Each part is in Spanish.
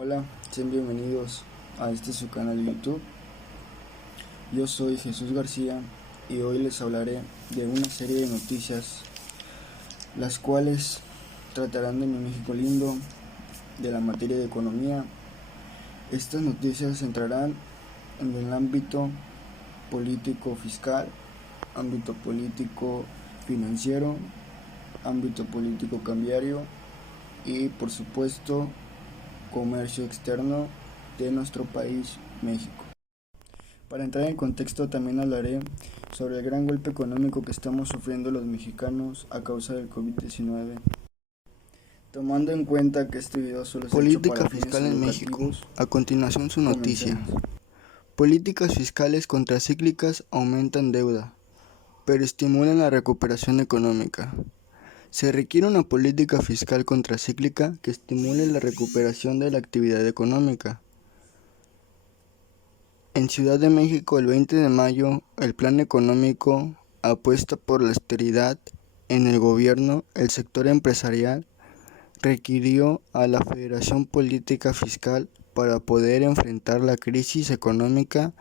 Hola, sean bienvenidos a este su canal de YouTube. Yo soy Jesús García y hoy les hablaré de una serie de noticias, las cuales tratarán de mi México lindo, de la materia de economía. Estas noticias entrarán en el ámbito político fiscal, ámbito político financiero, ámbito político cambiario y por supuesto comercio externo de nuestro país, México. Para entrar en contexto también hablaré sobre el gran golpe económico que estamos sufriendo los mexicanos a causa del COVID-19. Tomando en cuenta que este video solo es hecho Política para fines fiscal en México. educativos, A continuación su noticia. comencemos. Políticas fiscales contracíclicas aumentan deuda, pero estimulan la recuperación económica. Se requiere una política fiscal contracíclica que estimule la recuperación de la actividad económica. En Ciudad de México, el 20 de mayo, el Plan Económico apuesta por la austeridad. En el gobierno, el sector empresarial requirió a la Federación Política Fiscal para poder enfrentar la crisis económica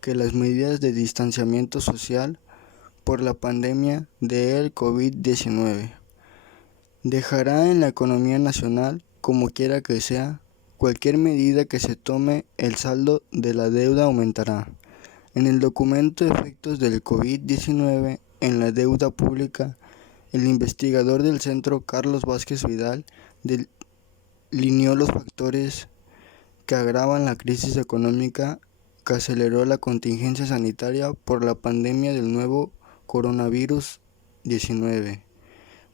que las medidas de distanciamiento social por la pandemia del COVID-19 dejará en la economía nacional. Como quiera que sea, cualquier medida que se tome, el saldo de la deuda aumentará. En el documento Efectos del COVID-19 en la deuda pública, el investigador del centro Carlos Vázquez Vidal delineó los factores que agravan la crisis económica que aceleró la contingencia sanitaria por la pandemia del nuevo coronavirus 19.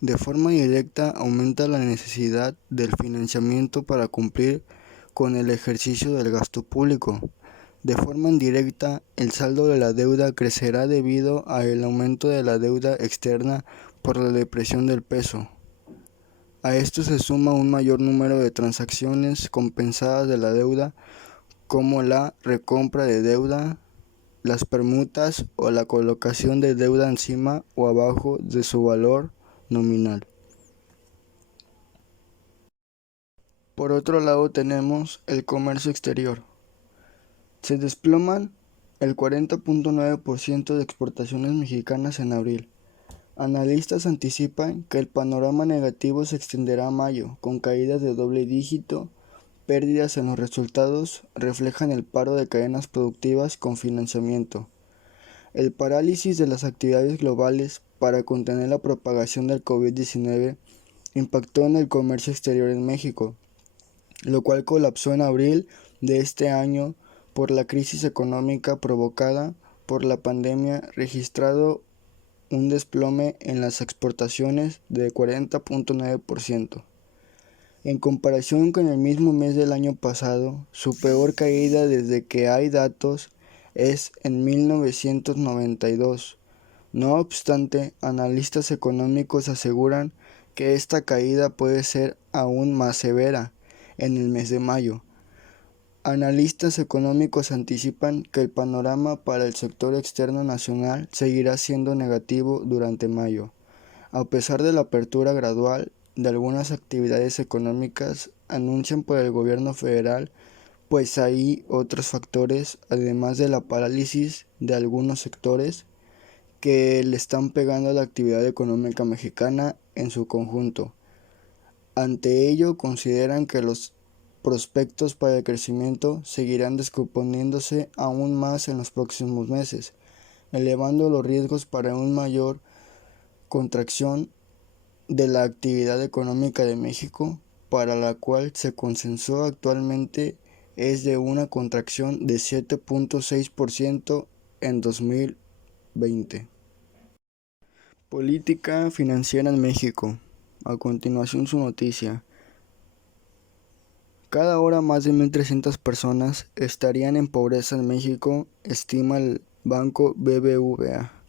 De forma directa, aumenta la necesidad del financiamiento para cumplir con el ejercicio del gasto público. De forma indirecta, el saldo de la deuda crecerá debido al aumento de la deuda externa por la depreciación del peso. A esto se suma un mayor número de transacciones compensadas de la deuda, como la recompra de deuda, las permutas o la colocación de deuda encima o abajo de su valor nominal. Por otro lado tenemos el comercio exterior. Se desploman el 40.9% de exportaciones mexicanas en abril. Analistas anticipan que el panorama negativo se extenderá a mayo, con caídas de doble dígito. Pérdidas en los resultados reflejan el paro de cadenas productivas con financiamiento. El parálisis de las actividades globales para contener la propagación del COVID-19 impactó en el comercio exterior en México, lo cual colapsó en abril de este año por la crisis económica provocada por la pandemia, registrado un desplome en las exportaciones de 40.9%. En comparación con el mismo mes del año pasado, su peor caída desde que hay datos es en 1992. No obstante, analistas económicos aseguran que esta caída puede ser aún más severa en el mes de mayo. Analistas económicos anticipan que el panorama para el sector externo nacional seguirá siendo negativo durante mayo. A pesar de la apertura gradual de algunas actividades económicas anuncian por el gobierno federal, pues hay otros factores, además de la parálisis de algunos sectores, que le están pegando a la actividad económica mexicana en su conjunto. Ante ello, consideran que los prospectos para el crecimiento seguirán descomponiéndose aún más en los próximos meses, elevando los riesgos para una mayor contracción de la actividad económica de México, para la cual se consensuó actualmente es de una contracción de 7.6% en 2020. Política financiera en México. A continuación su noticia. Cada hora más de 1.300 personas estarían en pobreza en México, estima el banco BBVA.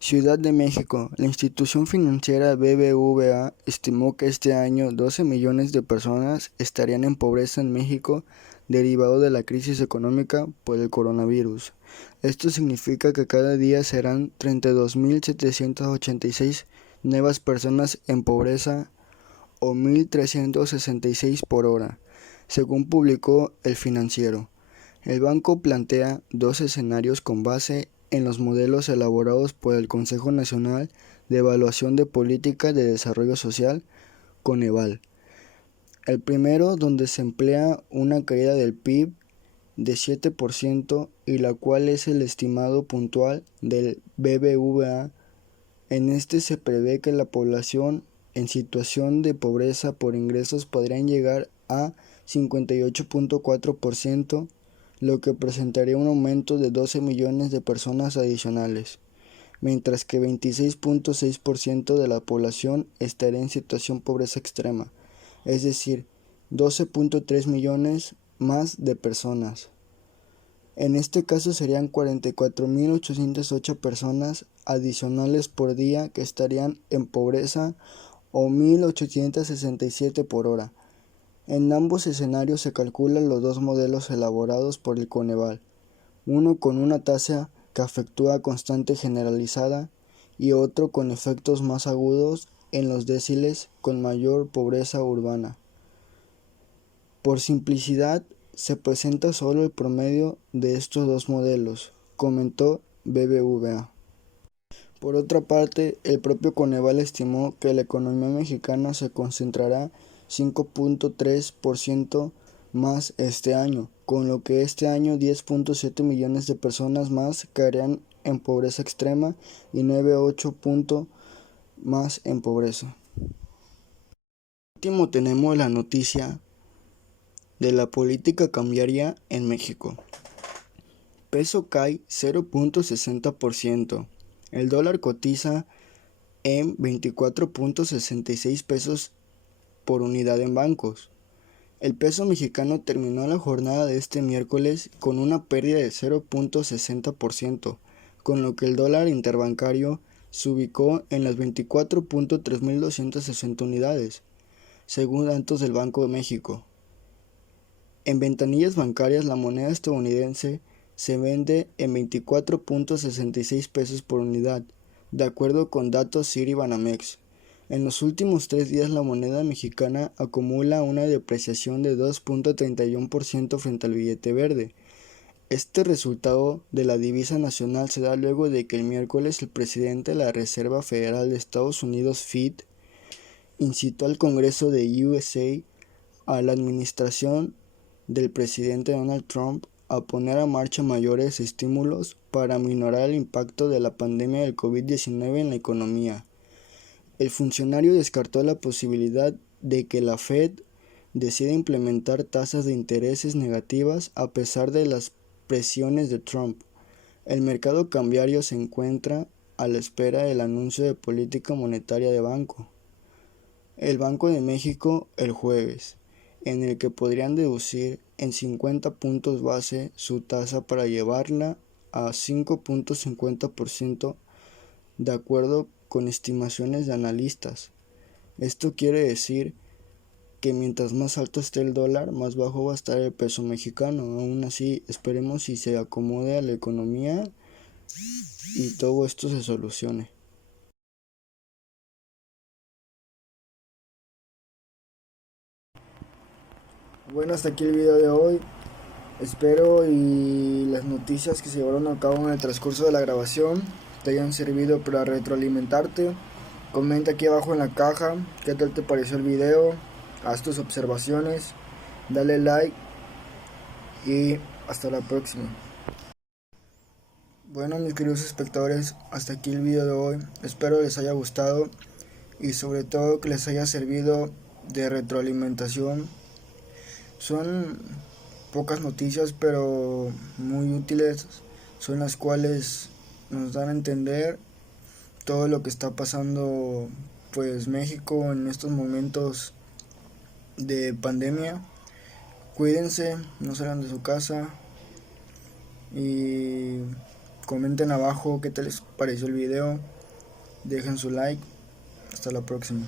Ciudad de México. La institución financiera BBVA estimó que este año 12 millones de personas estarían en pobreza en México derivado de la crisis económica por el coronavirus. Esto significa que cada día serán 32.786 nuevas personas en pobreza o 1.366 por hora. según publicó El Financiero. El banco plantea dos escenarios con base en los modelos elaborados por el Consejo Nacional de Evaluación de Política de Desarrollo Social, Coneval. El primero, donde se emplea una caída del PIB de 7% y la cual es el estimado puntual del BBVA. En este se prevé que la población en situación de pobreza por ingresos podrían llegar a 58.4%, lo que presentaría un aumento de 12 millones de personas adicionales, mientras que 26.6% de la población estaría en situación de pobreza extrema, es decir, 12.3 millones más de personas. En este caso serían 44.808 personas adicionales por día que estarían en pobreza o 1.867 por hora. En ambos escenarios se calculan los dos modelos elaborados por el Coneval, uno con una tasa que afectúa constante generalizada y otro con efectos más agudos en los deciles con mayor pobreza urbana. Por simplicidad, se presenta solo el promedio de estos dos modelos, comentó BBVA. Por otra parte, el propio Coneval estimó que la economía mexicana se concentrará 5.3% más este año, con lo que este año 10.7 millones de personas más caerían en pobreza extrema y 9.8 puntos más en pobreza. Por último tenemos la noticia de la política cambiaria en México. Peso cae 0.60%. El dólar cotiza en 24.66 pesos por unidad en bancos. El peso mexicano terminó la jornada de este miércoles con una pérdida de 0.60%, con lo que el dólar interbancario se ubicó en las 24.3260 unidades, según datos del Banco de México. En ventanillas bancarias la moneda estadounidense se vende en 24.66 pesos por unidad, de acuerdo con datos Citibanamex. En los últimos 3 días la moneda mexicana acumula una depreciación de 2.31% frente al billete verde. Este resultado de la divisa nacional se da luego de que el miércoles el presidente de la Reserva Federal de Estados Unidos, Fed, incitó al Congreso de USA a la administración del presidente Donald Trump a poner en marcha mayores estímulos para minorar el impacto de la pandemia del COVID-19 en la economía. El funcionario descartó la posibilidad de que la Fed decida implementar tasas de intereses negativas a pesar de las presiones de Trump. El mercado cambiario se encuentra a la espera del anuncio de política monetaria de banco. El Banco de México el jueves, en el que podrían deducir en 50 puntos base su tasa para llevarla a 5.50%, de acuerdo con estimaciones de analistas. Esto quiere decir que mientras más alto esté el dólar, más bajo va a estar el peso mexicano. Aún así, esperemos si se acomode a la economía y todo esto se solucione. Bueno, hasta aquí el video de hoy. Espero y las noticias que se llevaron a cabo en el transcurso de la grabación te hayan servido para retroalimentarte. Comenta aquí abajo en la caja qué tal te pareció el video, haz tus observaciones, dale like y hasta la próxima. Bueno, mis queridos espectadores, hasta aquí el video de hoy. Espero les haya gustado y sobre todo que les haya servido de retroalimentación. Son pocas noticias pero muy útiles, son las cuales nos dan a entender todo lo que está pasando pues México en estos momentos de pandemia. Cuídense, no salgan de su casa y comenten abajo qué tal les pareció el video, dejen su like, hasta la próxima.